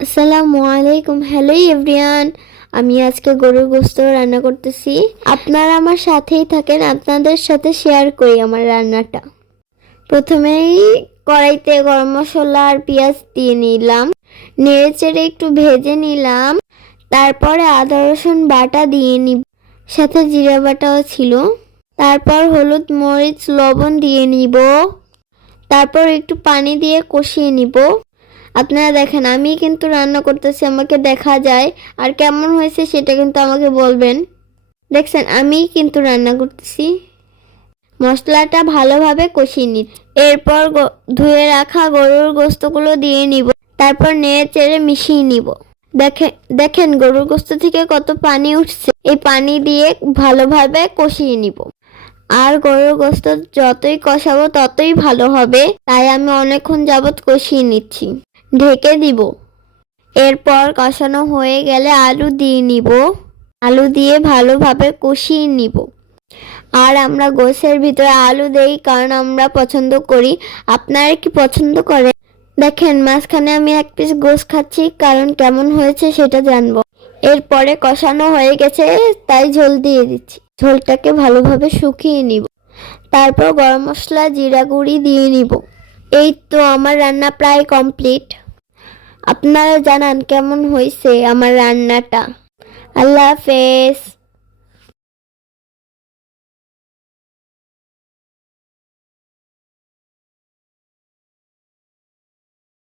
আসসালামু আলাইকুম। Hello everyone, আমি আজকে গরুর গোশত রান্না করতেছি। আপনারা আমার সাথেই থাকেন, আপনাদের সাথে শেয়ার করি আমার রান্নাটা। প্রথমেই কড়াইতে গরম মশলা আর পেঁয়াজ দিয়ে নিলাম, নেড়ে চেড়ে একটু ভেজে নিলাম। তারপরে আদা রসুন বাটা দিয়ে নিব, সাথে জিরা বাটাও ছিল। তারপর হলুদ মরিচ লবণ দিয়ে নিব, তারপর একটু পানি দিয়ে কষিয়ে নিব। আপনারা দেখেন, আমি কিন্তু রান্না করতেছি, আমাকে দেখা যায়। আর কেমন হয়েছে সেটা কিন্তু আমাকে বলবেন। দেখছেন, আমি কিন্তু রান্না করতেছি। মশলাটা ভালোভাবে কষিয়ে নিই। এরপর ধুয়ে রাখা গরুর গোস্তগুলো দিয়ে নিব, তারপর নেড়ে চেড়ে মিশিয়ে নিব। দেখেন গরুর গোস্ত থেকে কত পানি উঠছে। এই পানি দিয়ে ভালোভাবে কষিয়ে নিব। আর গরুর গোস্ত যতই কষাবো ততই ভালো হবে, তাই আমি অনেকক্ষণ যাবৎ কষিয়ে নিচ্ছি। ঢেকে দিব। এরপর কষানো হয়ে গেলে আলু দিয়ে নিব। আলু দিয়ে ভালোভাবে কষিয়ে নিব। আর আমরা গোশের ভিতরে আলু দেই কারণ আমরা পছন্দ করি। আপনারা কি পছন্দ করেন? দেখেন, মাঝখানে আমি এক পিস গোশ খাচ্ছি, কারণ কেমন হয়েছে সেটা জানবো। এরপরে কষানো হয়ে গেছে, তাই ঝোল দিয়ে দিচ্ছি। ঝোলটাকে ভালোভাবে শুকিয়ে নিব। তারপর গরম মশলা জিরা গুঁড়ি দিয়ে নিব। এই তো আমার রান্না প্রায় কমপ্লিট। আপনারা জানান কেমন হয়েছে আমার রান্নাটা। আল্লাহ হাফেজ।